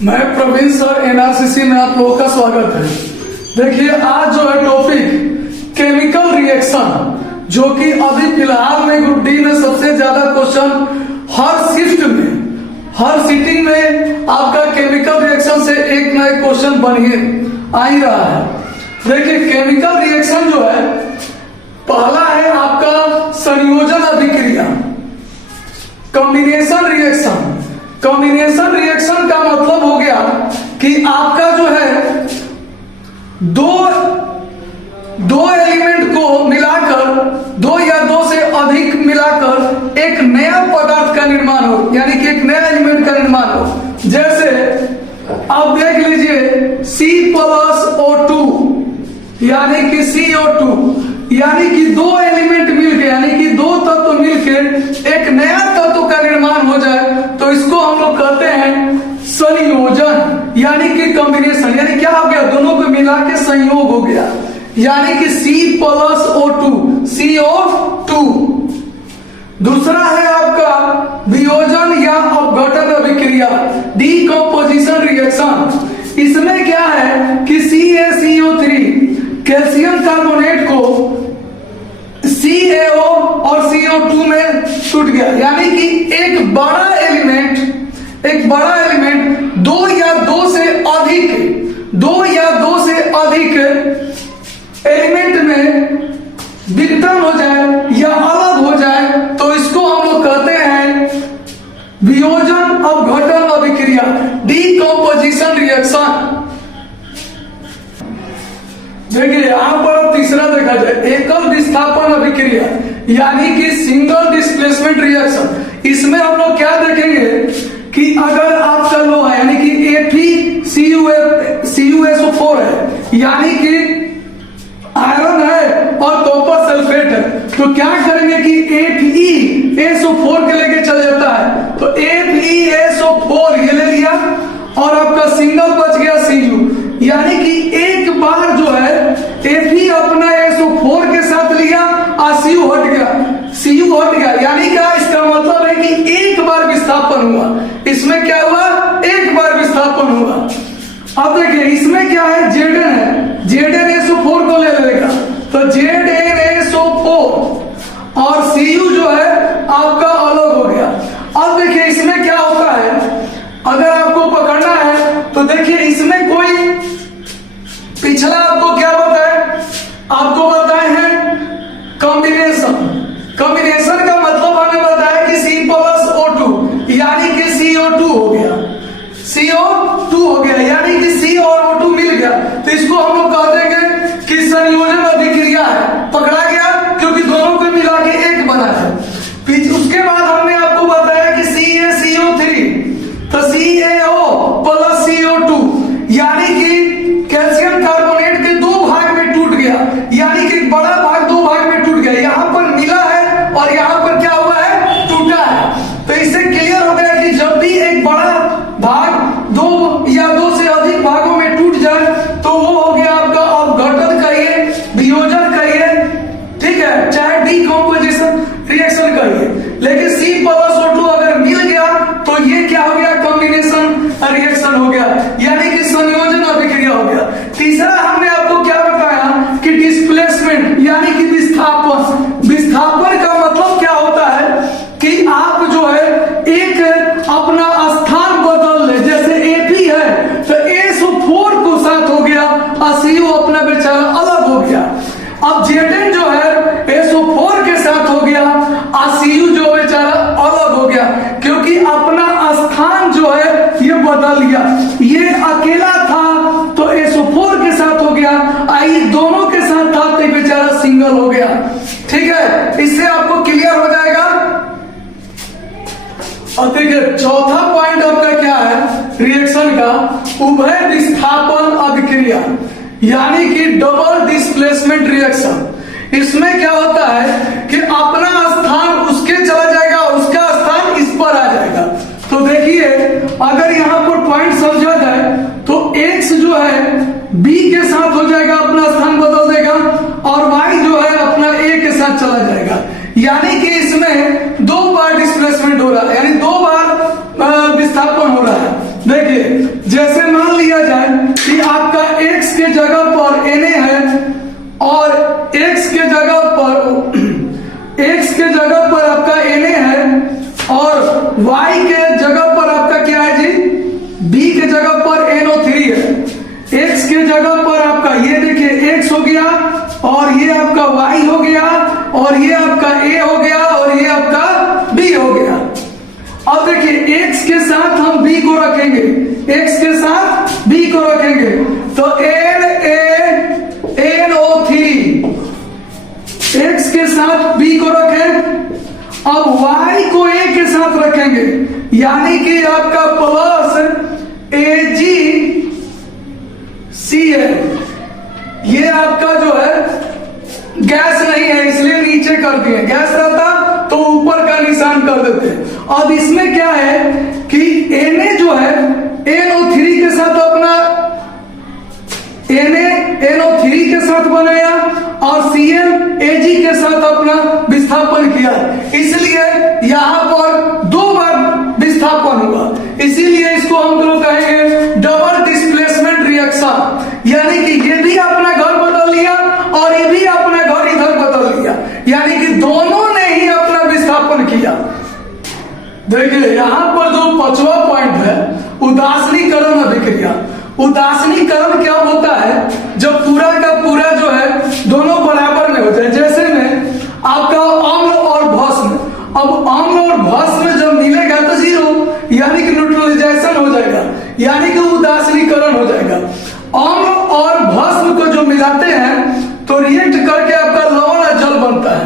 मैं Praveen sir NRCC में आप लोगों का स्वागत है। देखिए आज जो है टॉपिक केमिकल रिएक्शन, जो कि अभी फिलहाल में ग्रुप डी में सबसे ज्यादा क्वेश्चन हर शिफ्ट में हर सिटिंग में आपका केमिकल रिएक्शन से एक ना एक क्वेश्चन बन ही रहा है। देखिए केमिकल रिएक्शन जो है, पहला है आपका संयोजन अभिक्रिया, कॉम्बिनेशन रिएक्शन। कॉम्बिनेशन रिएक्शन का मतलब हो गया कि आपका जो है दो एलिमेंट को मिलाकर, दो या दो से अधिक मिलाकर एक नया पदार्थ का निर्माण हो, यानी कि एक नया एलिमेंट का निर्माण हो। जैसे आप देख लीजिए C+O2 यानी कि CO2, यानी कि दो एलिमेंट मिलके, यानी कि दो तत्व मिलके एक नया तत्व का निर्माण हो जाए तो इसको हम लोग कहते हैं संयोजन, यानी कि कॉम्बिनेशन। यानी क्या हो गया, दोनों को मिला के संयोग हो गया, यानी कि C+O2 CO2। दूसरा है आपका वियोजन या अपघटन अभिक्रिया, डीकम्पोजिशन रिएक्शन। इसमें क्या है कि CaCO3 कैल्शियम कार्बोनेट को CaO और CO2 में टूट गया, यानी कि एक बड़ा एलिमेंट दो या दो से अधिक एलिमेंट में विघटन हो जाए या अलग हो जाए तो इसको हम लोग कहते हैं वियोजन अपघटन अभिक्रिया, डीकम्पोजिशन रिएक्शन। देखिए यहां पर तीसरा देखा जाए एकल विस्थापन अभिक्रिया, यानी कि सिंगल डिस्प्लेसमेंट रिएक्शन। इसमें हम लोग क्या देखेंगे कि अगर आपका लो है, यानी कि FeCuSO4 है, यानी कि आयरन है और कॉपर सल्फेट है, तो क्या करेंगे कि FeSO4 के लेके चल जाता है, तो FeSO4 ये ले लिया और आपका सिंगल बच गया Cu, यानी कि एक बार जो है Fe अपना SO4 के साथ लिया और Cu हट गया, यानी क्या, इसका मतलब है कि एक बार विस्थापन हुआ। इसमें क्या हुआ, एक बार विस्थापन हुआ। अब देखिए इसमें क्या है, ZnSO4 को ले लेगा, तो ZnSO4 और Cu जो है आपका अलग हो गया। अब देखिए इसमें क्या होता है, अगर आपको पकड़ना है तो देखिए इसमें कोई पिछला आपको क्या बताए, आपको बताए हैं कॉम्बिनेशन का मतलब हमें बताया कि C+O2 यानी कि CO2 हो गया, यानी कि C और O2 मिल गया, तो इसको हम लोग कह देंगे कि संयोजन अभिक्रिया है। पकड़ा गया क्योंकि दोनों को मिला के एक बना है। उसके बाद हमने आपको बताया कि CaCO3 तो CaO प्लस CO2, यानी कि कैल्शियम कार्बोनेट के दो भाग में टूट गया, यानी कि बड़ा भाग दो भाग में टूट गया। यहां पर मिला है और यहां पर क्या हुआ है, टूटा है। तो इससे क्लियर हो गया कि जब भी एक बड़ा भाग दो या दो से अधिक भागों में टूट जाए तो वो हो गया आपका अपघटन कहिए, वियोजन कहिए, ठीक है, चाहे डीकम्पोजिशन रिएक्शन कहिए। लेकिन C+O2 अगर मिल गया तो ये क्या हो गया, कॉम्बिनेशन रिएक्शन हो गया, यानी कि संयोजन अभिक्रिया हो गया। तीसरा हमने आपको क्या बताया कि डिस्प्लेसमेंट, यानी कि विस्थापन का मतलब क्या होता है कि आप जो है एक अपना स्थान बदल ले। जैसे Fe है तो SO4 को साथ हो गया और Cu अपना बेचारा अलग हो गया। अब Zn जो है SO4 के साथ हो गया और Cu जो बेचारा अलग हो गया, क्योंकि अपना स्थान जो है ये बदल गया। ये अकेला था तो SO4 के साथ हो गया, आई दोनों के साथ था तो बेचारा सिंगल हो गया। ठीक है, इससे आपको क्लियर हो जाएगा। और देखिए चौथा पॉइंट आपका क्या है रिएक्शन का, उभय विस्थापन अभिक्रिया, यानी कि डबल डिस्प्लेसमेंट रिएक्शन। इसमें क्या होता है कि अपना स्थान उसके चला जाएगा, उसका स्थान इस पर आ जाएगा। तो देखिए अगर यहां पर पॉइंट समझा जाए तो X जो है B के साथ हो जाएगा, अपना स्थान बदल देगा, और Y जो है अपना A के साथ चला जाएगा, यानी कि इसमें दो बार डिस्प्लेसमेंट हो रहा है, यानी दो बार विस्थापन हो रहा है। देखिए जैसे मान लिया जाए कि आपका x के जगह पर Na है और x के जगह पर आपका Na है और y के जगह पर आपका क्या है जी, b के जगह पर NO3 है। x के जगह पर आपका ये देखिए x हो गया और ये आपका y हो गया और ये आपका a हो गया और ये आपका b हो गया। अब देखिए x के साथ हम b को रखेंगे, x के साथ b को रखेंगे तो NaNO3, x के साथ b को रखें। अब y को a के साथ रखेंगे यानी कि आपका प्लस AgCl। ये आपका जो है गैस नहीं है इसलिए नीचे कर दिए, गैस रहता तो ऊपर का निशान कर देते। अब इसमें क्या है कि Na जो है NO3 के साथ अपना NaNO3 के साथ बनाया और Cl Ag के साथ अपना विस्थापन किया, इसलिए यहां पर दो बार विस्थापन हुआ, इसीलिए इसको हम लोग कहेंगे डबल डिस्प्लेसमेंट रिएक्शन। यानी कि ये भी अपना घर बदल लिया और ये भी अपना घर इधर बदल लिया, यानी कि दोनों ने ही अपना विस्थापन किया। देखिए यहां पर जो पांचवा पॉइंट है उदासीनीकरण अभिक्रिया। उदासीनीकरण क्या होता है, जब पूरा का पूरा जो है दोनों बराबर में हो जाए। जैसे में आपका अम्ल और भस्म, अब अम्ल और भस्म जब मिलेगा तो जीरो यानी कि न्यूट्रलाइजेशन हो जाएगा, यानी कि उदासीनीकरण हो जाएगा। अम्ल और भस्म को जो मिलाते हैं तो रिएक्ट करके आपका लवण और जल बनता है,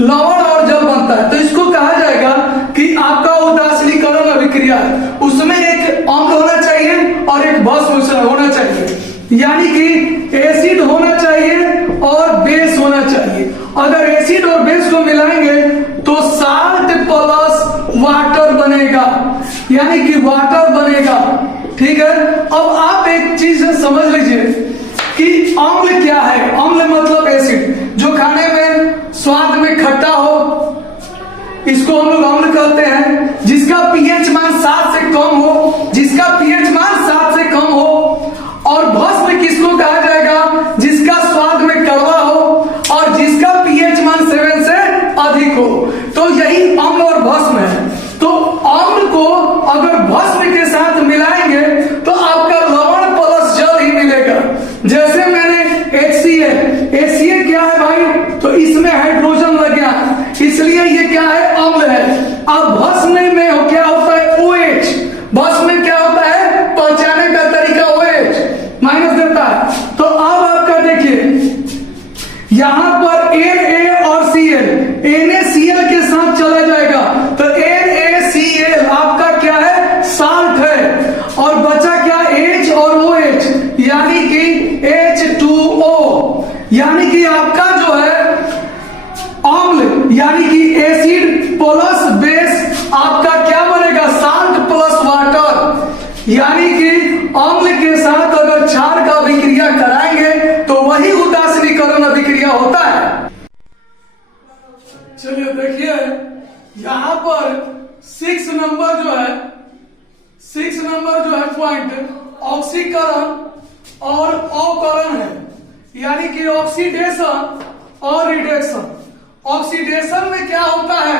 लवण और जल बनता है, तो इसको कहा जाएगा कि आपका उदासीनीकरण अभिक्रिया है। उसमें एक अम्ल होना चाहिए और एक भस्म होना चाहिए, यानी कि एसिड होना चाहिए और बेस होना चाहिए। अगर एसिड और बेस को मिलाएंगे तो साल्ट प्लस वाटर बनेगा, यानी कि वाटर बनेगा। ठीक है, अब आप एक चीज समझ लीजिए कि अम्ल क्या है। अम्ल मतलब एसिड जो खाने में स्वाद में खट्टा हो, इसको हम लोग अम्ल कहते हैं। जिसका पीएच मान 7 से कम हो, जिसका पीएच मान 7 से कम हो। और भस्म किसको कहा जाएगा, जिसका स्वाद में कड़वा हो और जिसका पीएच मान 7 से अधिक हो। तो यही अम्ल और भस्म है। तो अम्ल को अगर भस्म के साथ मिलाएंगे तो आपका लवण प्लस जल ही मिलेगा। जैसे मैंने HCl क्या है भाई, तो इसमें हाइड्रोजन लग गया, इसलिए ये क्या है, अम्ल है। अब भस्म में क्या होता है, OH। भस्म में क्या होता है, पहचाने का तरीका OH माइनस देता है। तो अब आपका देखिए यहां पर Na और Cl, NaCl के साथ चला जाएगा तो NaCl आपका क्या है, साल्ट है। और बचा क्या, H और OH यानी कि H2O, यानी कि आपका जो है अम्ल यानी कि एसिड प्लस बेस आपका क्या बनेगा, साल्ट प्लस वाटर। यानी कि अम्ल के साथ अगर क्षार का अभिक्रिया कराएंगे तो वही उदासीनीकरण अभिक्रिया होता है। चलिए देखिए यहां पर 6 नंबर जो है पॉइंट ऑक्सीकरण और अवकरण है, यानी कि ऑक्सीडेशन और रिडक्शन। ऑक्सीडेशन में क्या होता है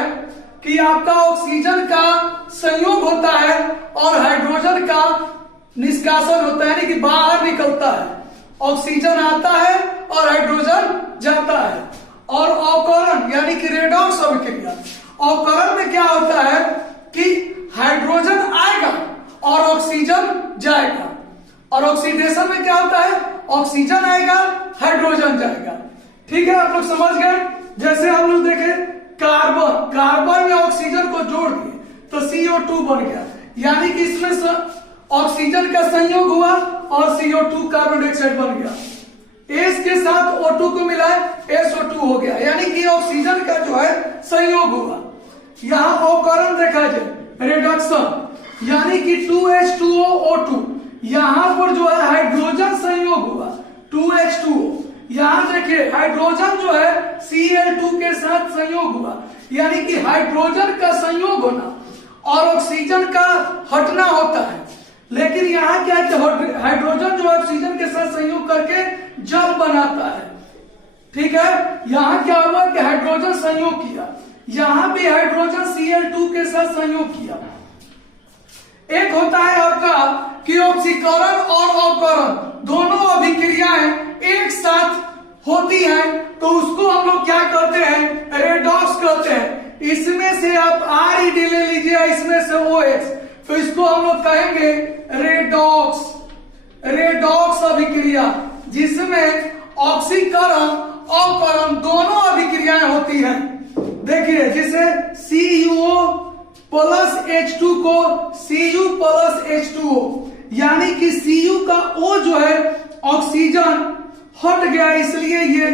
कि आपका ऑक्सीजन का संयोग होता है और हाइड्रोजन का निष्कासन होता है, यानी कि बाहर निकलता है। ऑक्सीजन आता है और हाइड्रोजन जाता है। और अवकरण यानी कि रेडॉक्स अभिक्रिया। अवकरण में क्या होता है कि हाइड्रोजन आएगा और ऑक्सीजन जाएगा। और ऑक्सीडेशन में क्या होता है, ऑक्सीजन आएगा हाइड्रोजन जाएगा। ठीक है, आप लोग समझ गए। जैसे हम लोग देखे कार्बन में ऑक्सीजन को जोड़ दिए तो CO2 बन गया, यानी कि इसमें ऑक्सीजन का संयोग हुआ और CO2 कार्बन डाइऑक्साइड बन गया। H के साथ O2 को मिलाए SO2 हो गया, यानी कि ऑक्सीजन का जो है संयोग हुआ। यहां अवकरण देखा जाए रिडक्शन, यानी कि 2H2O, यहां पर जो है हाइड्रोजन संयोग हुआ 2H2O। यहां देखिए हाइड्रोजन जो है Cl2 के साथ संयोग हुआ, यानी कि हाइड्रोजन का संयोग होना और ऑक्सीजन का हटना होता है। लेकिन यहाँ क्या है, हाइड्रोजन जो ऑक्सीजन के साथ संयोग करके जल बनाता है। ठीक है, यहाँ क्या हुआ कि हाइड्रोजन संयोग किया, यहां भी हाइड्रोजन Cl2 के साथ संयोग किया। एक होता है आपका कि ऑक्सीकरण और अवकरण दोनों अभिक्रियाएं एक साथ होती हैं, तो उसको हम लोग क्या कहते हैं, रेडॉक्स कहते हैं। इसमें से आप RED ले लीजिए, इसमें से OH, तो इसको हम लोग कहेंगे रेडॉक्स। रेडॉक्स अभिक्रिया जिसमें ऑक्सीकरण अवकरण दोनों अभिक्रियाएं होती हैं। देखिए, जिसे CuO प्लस H2 को Cu प्लस H2O, यानी कि Cu का O जो है ऑक्सीजन हट गया, इसलिए ये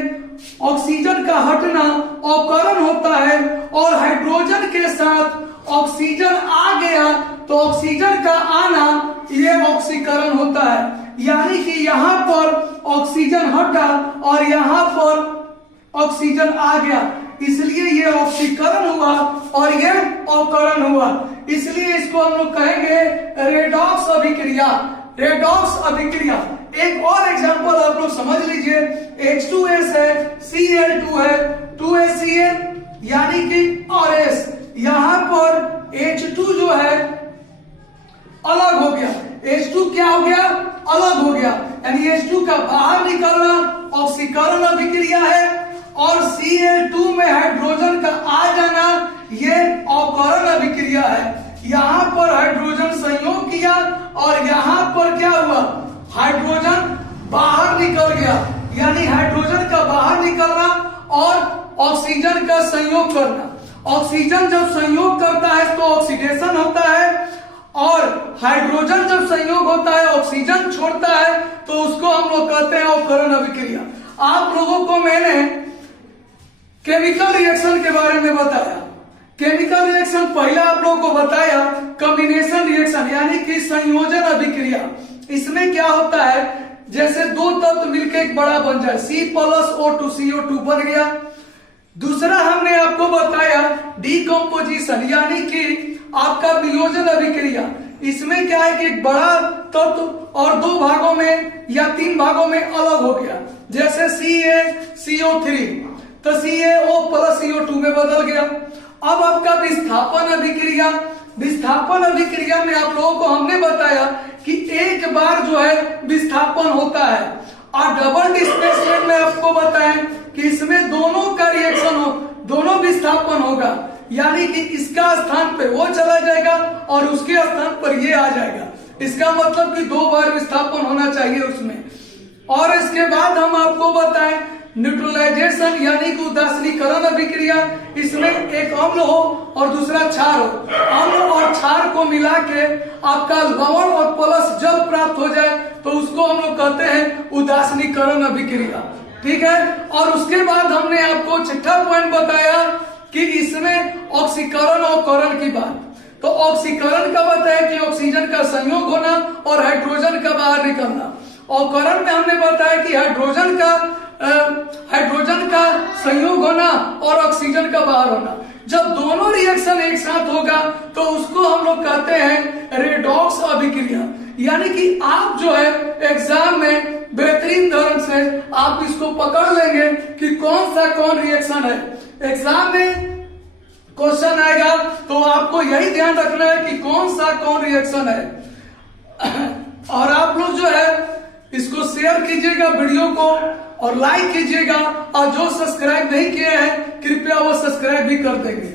ऑक्सीजन का हटना अवकरण होता है, और हाइड्रोजन के साथ ऑक्सीजन आ गया तो ऑक्सीजन का आना ये ऑक्सीकरण होता है। यानी कि यहां पर ऑक्सीजन हटा और यहां पर ऑक्सीजन आ गया, इसलिए ये ऑक्सीकरण हुआ और ये अवकरण हुआ। इसलिए इसको हम लोग कहेंगे रेडॉक्स अभिक्रिया। रेडॉक्स अभिक्रिया एक और एग्जांपल आप लोग समझ लीजिए, H2S है, Cl2 है, 2HCl यानी कि RS, यहां पर H2 जो है अलग हो गया, H2 क्या हो गया, अलग हो गया, यानी H2 का बाहर निकलना ऑक्सीकरण अभिक्रिया है, और Cl2 में हाइड्रोजन का आ जाना ये अवकरण अभिक्रिया है। यहां पर हाइड्रोजन संयोग किया और यहां पर क्या हुआ, हाइड्रोजन बाहर निकल गया, यानी हाइड्रोजन का बाहर निकलना और ऑक्सीजन का संयोग करना। ऑक्सीजन जब संयोग करता है तो ऑक्सीडेशन होता है, और हाइड्रोजन जब संयोग होता है ऑक्सीजन छोड़ता है, तो उसको हम लोग कहते हैं अवकरण अभिक्रिया। आप लोगों को मैंने केमिकल रिएक्शन के बारे में बताया। केमिकल रिएक्शन पहले आप लोगों को बताया कॉम्बिनेशन रिएक्शन, यानी कि संयोजन अभिक्रिया। इसमें क्या होता है, जैसे दो तत्व मिलकर एक बड़ा बन जाए, C प्लस O2 CO2 बन गया। दूसरा हमने आपको बताया डीकम्पोजिशन, यानी कि आपका वियोजन अभिक्रिया। इसमें क्या है कि एक बड़ा तत्व और दो भागों में या तीन भागों में अलग हो गया, जैसे CaCO3 तो CaO प्लस CO2 में बदल गया। अब आपका विस्थापन अभिक्रिया, विस्थापन अभिक्रिया में आप लोगों को हमने बताया कि एक बार जो है विस्थापन होता है, और डबल डिस्प्लेसमेंट में आपको बताएं कि इसमें दोनों का रिएक्शन हो, दोनों विस्थापन होगा, यानी कि इसका स्थान पे वो चला जाएगा और उसके स्थान पर ये आ जाएगा। इसका मतलब कि दो बार विस्थापन होना चाहिए उसमें। और इसके बाद हम आपको बताएं न्यूट्रलाइजेशन, यानी कि उदासीनीकरण अभिक्रिया। इसमें एक अम्ल हो और दूसरा क्षार हो, अम्ल और क्षार को मिला के आपका लवण और प्लस जल प्राप्त हो जाए, तो उसको हम लोग कहते हैं उदासीनीकरण अभिक्रिया। ठीक है, और उसके बाद हमने आपको छठा पॉइंट बताया कि इसमें ऑक्सीकरण और अवकरण की बात। तो ऑक्सीकरण का बताया कि ऑक्सीजन का संयोग होना और हाइड्रोजन का बाहर निकलना। अवकरण में हमने बताया कि हाइड्रोजन का संयोग होना और ऑक्सीजन का बाहर होना। जब दोनों रिएक्शन एक साथ होगा तो उसको हम लोग कहते हैं रेडॉक्स अभिक्रिया। यानी कि आप जो है एग्जाम में बेहतरीन ढंग से आप इसको पकड़ लेंगे कि कौन सा कौन रिएक्शन है। एग्जाम में क्वेश्चन आएगा तो आपको यही ध्यान रखना है कि कौन सा कौन रिएक्शन है। और आप लोग जो है इसको शेयर कीजिएगा वीडियो को और लाइक कीजिएगा, और जो सब्सक्राइब नहीं किए हैं कृपया वो सब्सक्राइब भी कर देंगे।